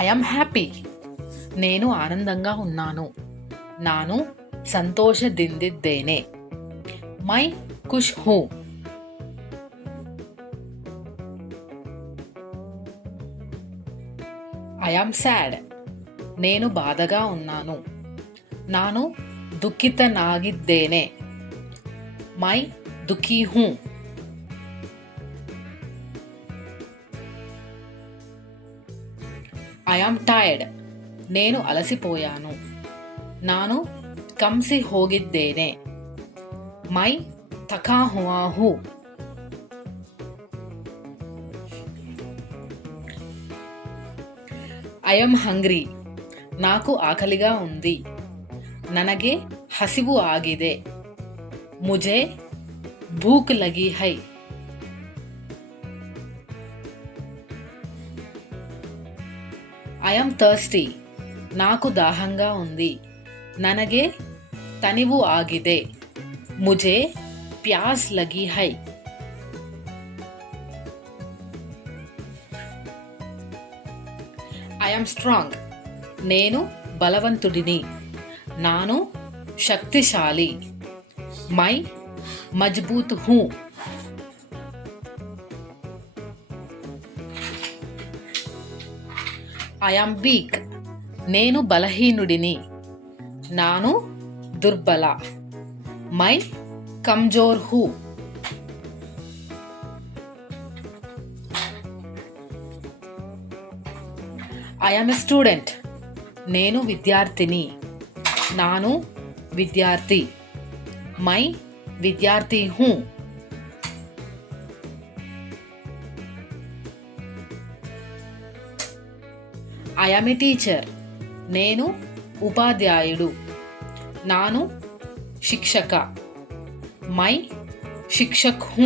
I am happy. నేను ఆనందంగా ఉన్నాను. ನಾನು ಸಂತೋಷದಿಂದಿದ್ದೇನೆ. ಮೈ ಖುಷ್ ಹೂ. I am sad. నేను బాధగా ఉన్నాను. ನಾನು ದುಃಖಿತನಾಗಿದ್ದೇನೆ. ಮೈ ದುಃಖಿ ಹೂ. I am tired. నేను అలసిపోయాను. ನಾನು ಕಂಸಿ ಹೋಗಿದ್ದೇನೆ. ಮೈ ಥಕಾ ಹುವಾ ಹೂ. I am hungry. నాకు ఆకలిగా ఉంది. ನನಗೆ ಹಸಿವು ಆಗಿದೆ. ಮುಜೆ ಭೂಕ್ ಲಗಿ ಹೈ. I am thirsty. నాకు దాహంగా ఉంది. ನನಗೆ ತನಿವು ಆಗಿದೆ. ಮುಜೆ ಪ್ಯಾಸ್ ಲಗಿ ಹೈ. I am strong. నేను బలవంతుడిని. ನಾನು శక్తిశాలి. మై మజ్బూత్ హూ. I am week. నేను బలహీనుడిని. ನಾನು దుర్బల. మై కమ్జోర్ హూ. I am a student. నేను విద్యార్థిని. ನಾನು విద్యార్థి. మై విద్యార్థి హూ. I am a teacher. నేను ఉపాధ్యాయుడు. ನಾನು ಶಿಕ್ಷಕ. మై ಶಿಕ್ಷಕ್ ಹೂ.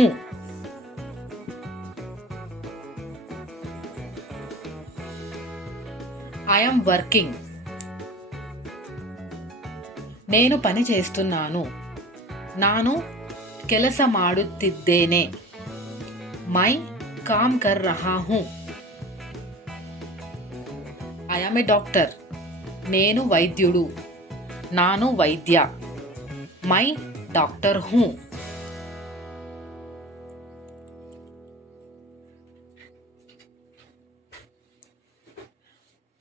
I am working. నేను పని చేస్తున్నాను. ನಾನು ಕೆಲಸ ಮಾಡುತ್ತಿದ್ದೇನೆ. మై కామ్ కర్ రహా హూ. I am a doctor. నేను వైద్యుడు. ನಾನು వైద్య. మై డాక్టర్ హూ.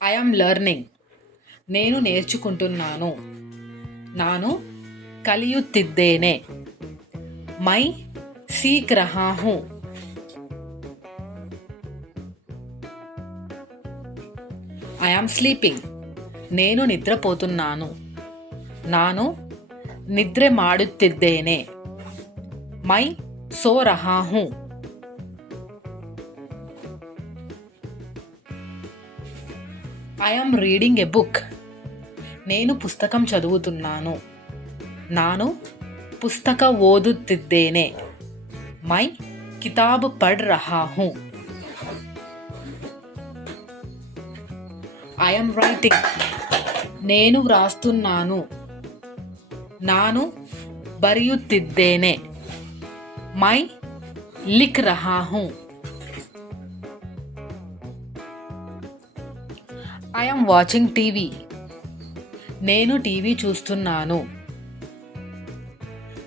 I am learning. నేను నేర్చుకుంటున్నాను. ನಾನು ಕಲಿಯುತ್ತಿದ್ದೇನೆ. మై సీక్ రహా హూ. I am sleeping. నేను నిద్రపోతున్నాను. ನಾನು ನಿದ್ರೆ ಮಾಡುತ್ತಿದ್ದೇನೆ. ಮೈ ಸೋ ರಹಾ ಹೂ. I am reading a book. నేను పుస్తకం చదువుతున్నాను. ನಾನು ಪುಸ್ತಕ ಓದುತ್ತಿದ್ದೇನೆ. మై కితాబ్ పढ़ రహా హూ. I am writing. నేను వ్రాస్తున్నాను. ನಾನು ಬರೆಯುತ್ತಿದ್ದೇನೆ. మై లిఖ్ రహా హూ. I am watching TV. నేను టీవీ చూస్తున్నాను.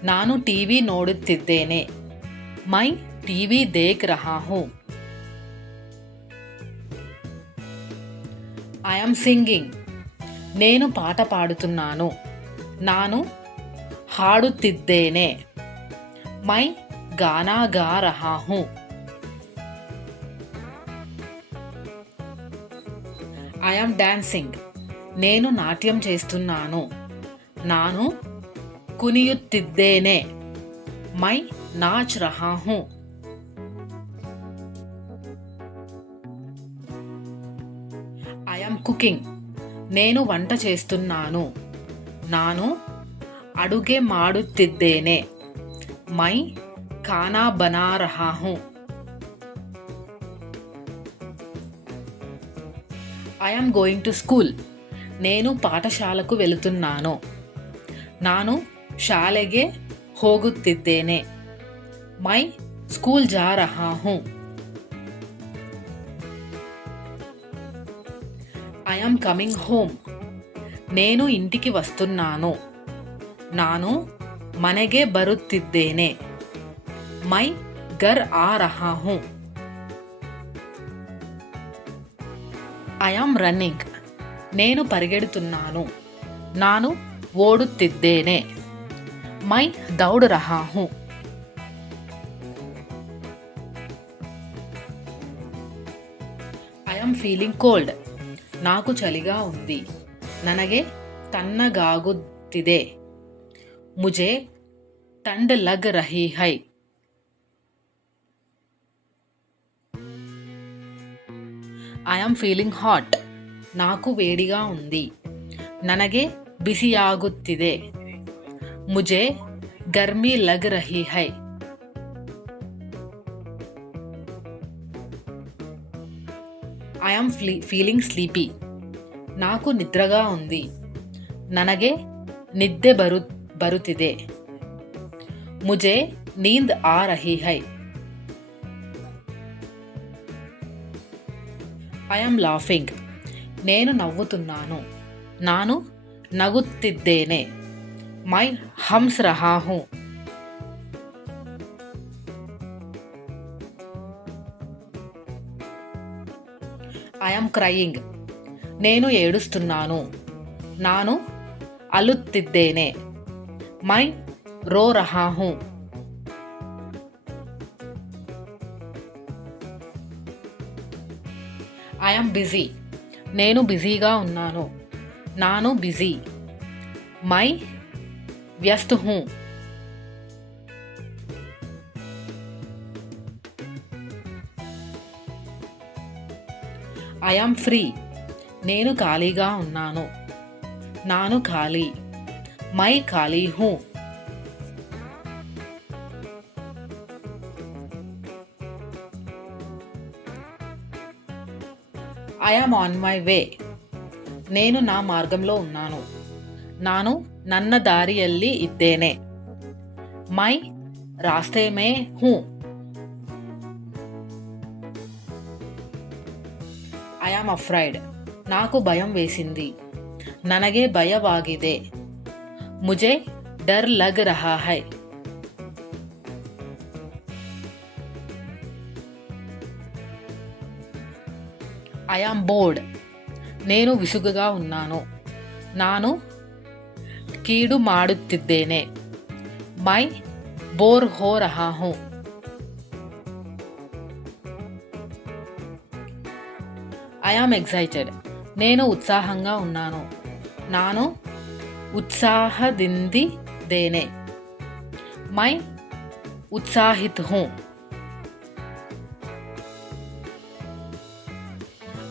ನಾನು టీవీ ನೋಡುತ್ತಿದ್ದೇನೆ. మై టీవీ దేఖ్ రహా హూ. I am singing. నేను పాట పాడుతున్నాను. ನಾನು ಹಾಡುತ್ತಿದ್ದೇನೆ. మై గానా గా రహా హూ. I am dancing. నేను నాట్యం చేస్తున్నాను. ನಾನು ಕುಣಿಯುತ್ತಿದ್ದೇನೆ. మై నాచ్ రహా హూ. ఐ యామ్ కుకింగ్. నేను వంట చేస్తున్నాను. ನಾನು ಅಡುಗೆ ಮಾಡುತ್ತಿದ್ದೇನೆ. ಮೈ ಖಾನಾ ಬನಾ ರಹಾ ಹೂ. I am going to school. నేను పాఠశాలకు వెళుతున్నాను. ನಾನು ಶಾಲೆಗೆ ಹೋಗುತ್ತಿದ್ದೇನೆ. ಮೈ ಸ್ಕೂಲ್ ಜಾ ರಹಾ ಹೂ. am coming home. నేను ఇంటికి వస్తున్నాను. ನಾನು ಮನೆಗೆ ಬರುತ್ತಿದ್ದೇನೆ. मैं घर आ रहा हूँ. I am running. నేను పరిగెడుతున్నాను. ನಾನು ಓಡುತ್ತಿದ್ದೇನೆ. मैं दौड़ रहा हूँ. I am feeling cold. నాకు చలిగా ఉంది. ನನಗೆ ತಣ್ಣಗಾಗುತ್ತಿದೆ. मुझे ठंड लग रही है. I am feeling hot. నాకు వేడిగా ఉంది. ನನಗೆ ಬಿಸಿಯಾಗುತ್ತಿದೆ. मुझे गर्मी लग रही है. I am feeling sleepy. నాకు నిద్రగా ఉంది. ನನಗೆ ನಿದ್ದೆ ಬರುತ್ತಿದೆ. मुझे नींद आ रही है. I am laughing. నేను నవ్వుతున్నాను. ನಾನು నగుತ್ತಿದ್ದೇನೆ. मैं हंस रहा हूँ. I am crying. నేను ఏడుస్తున్నాను. ನಾನು ಅಳುತ್ತಿದ್ದೇನೆ. मैं रो रहा हूँ. I am busy. నేను బిజీగా ఉన్నాను. ನಾನು బిజీ. मैं व्यस्त हूँ. I am free. నేను ఖాళీగా ఉన్నాను. ನಾನು ఖాళీ. मैं ఖాళీ हूँ. I am on my way. నేను నా మార్గంలో ఉన్నాను. ನಾನು ನನ್ನ ದಾರಿಯಲ್ಲಿ ಇದ್ದೇನೆ. मैं रास्ते में हूँ. I am afraid. నాకు భయం వేసింది. ನನಗೆ ಭಯವಾಗಿದೆ. मुझे डर लग रहा है. I am bored. నేను విసుగుగా ఉన్నాను. ನಾನು ಕೀಡು ಮಾಡುತ್ತಿದ್ದೇನೆ. मैं बोर हो रहा हूँ. I am excited. నేను ఉత్సాహంగా ఉన్నాను. ನಾನು ಉತ್ಸಾಹದಿಂದಿದ್ದೇನೆ. मैं उत्साहित हूँ.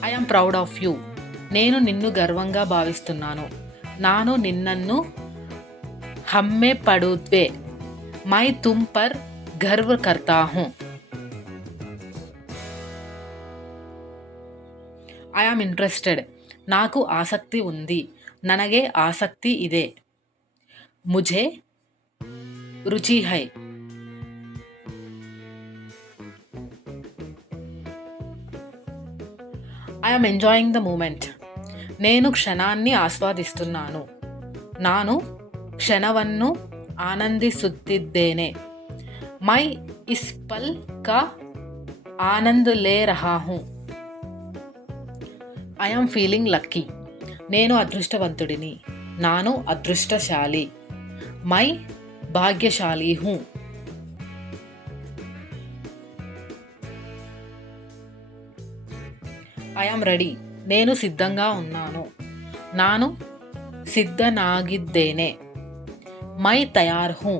I am proud of you. నేను నిన్ను గర్వంగా భావిస్తున్నాను. ನಾನು ನಿನ್ನನ್ನು ಹೆಮ್ಮೆ ಪಡುವೆ. मैं तुम पर गर्व करता हूँ. I am interested. నాకు ఆసక్తి ఉంది. ನನಗೆ ಆಸಕ್ತಿ ಇದೆ. मुझे रुचि है. I am enjoying the moment. నేను క్షణాన్ని ఆస్వాదిస్తున్నాను. ನಾನು ಕ್ಷಣವನ್ನು ಆನಂದಿಸುತ್ತಿದ್ದೇನೆ. मैं इस पल का आनंद ले रहा हूँ. I am feeling lucky. నేను అదృష్టవంతుడిని. ನಾನು ಅದೃಷ್ಟಶಾಲಿ. मैं भाग्यशाली हूँ. I am ready. నేను సిద్ధంగా ఉన్నాను. ನಾನು ಸಿದ್ಧನಾಗಿದ್ದೇನೆ. मैं तैयार हूँ.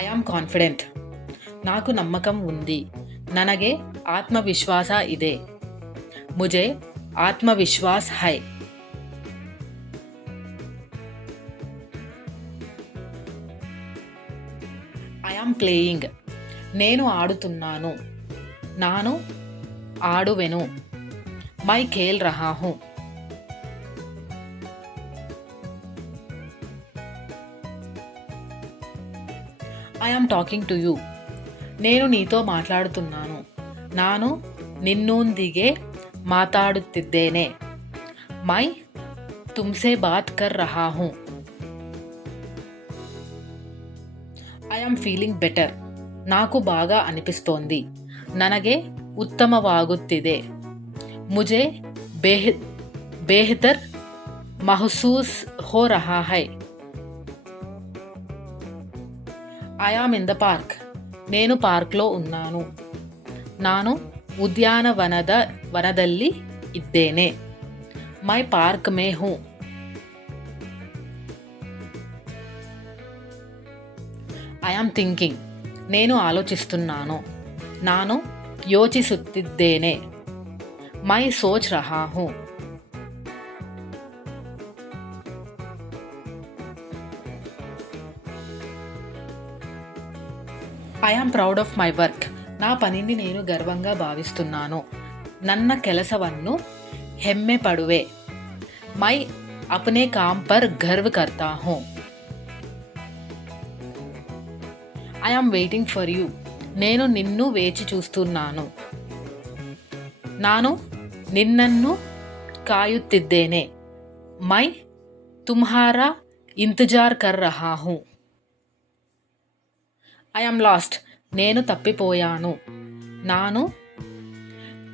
I am confident. నాకు నమ్మకం ఉంది. ನನಗೆ ಆತ್ಮವಿಶ್ವಾಸ ಇದೆ. मुझे आत्मविश्वास है. I am playing. నేను ఆడుతున్నాను. ನಾನು ఆడుವೆను. मैं खेल रहा हूँ. I am talking to you. నేను నీతో మాట్లాడుతున్నాను. ನಾನು ನಿನ್ನೊಂದಿಗೆ ಮಾತಾಡುತ್ತಿದ್ದೇನೆ. मैं तुमसे बात कर रहा हूँ. I am feeling better. నాకు బాగా అనిపిస్తోంది. ನನಗೆ ಉತ್ತಮವಾಗುತ್ತಿದೆ. मुझे बेहतर महसूस हो रहा है. I am in the park. నేను పార్క్లో ఉన్నాను. ನಾನು ಉದ್ಯಾನವನದಲ್ಲಿ ಇದ್ದೇನೆ. मैं पार्क में हूँ. I am thinking. నేను ఆలోచిస్తున్నాను. ನಾನು ಯೋಚಿಸುತ್ತಿದ್ದೇನೆ. मैं सोच रहा हूँ. I am proud of my work. నా పనిని నేను గర్వంగా భావిస్తున్నాను. ನನ್ನ ಕೆಲಸವನ್ನು ಹೆಮ್ಮೆ ಪಡುವೆ. मैं अपने काम पर गर्व करता हूँ. I am waiting for you. నేను నిన్ను వేచి చూస్తున్నాను. ನಾನು ನಿನ್ನನ್ನು ಕಾಯುತ್ತಿದ್ದೇನೆ. मैं तुम्हारा इंतजार कर रहा हूँ. I am lost. నేను తప్పిపోయాను. ನಾನು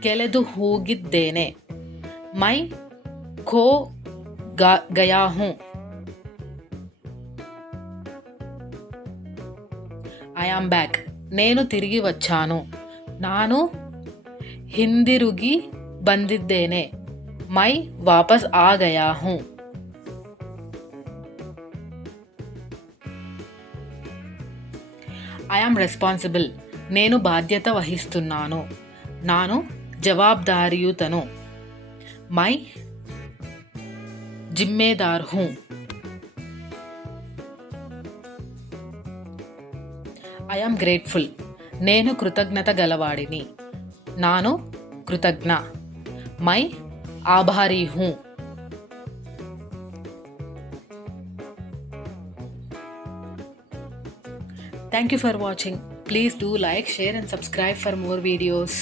ಕೆಲೆದು ಹೋಗಿದ್ದೇನೆ. मैं खो गया हूँ. I am back. నేను తిరిగి వచ్చాను. ನಾನು ಹಿಂದಿರುಗಿ ಬಂದಿದ್ದೇನೆ. मैं वापस आ गया हूँ. I am responsible. నేను బాధ్యత వహిస్తున్నాను. ನಾನು ಜವಾಬ್ದಾರಿಯುತನು. मैं जिम्मेदार हूँ. I am grateful. నేను కృతజ్ఞత గలవాడిని. ನಾನು కృతజ్ఞ. मैं आभारी हूँ. Thank you for watching. Please do like, share and subscribe for more videos.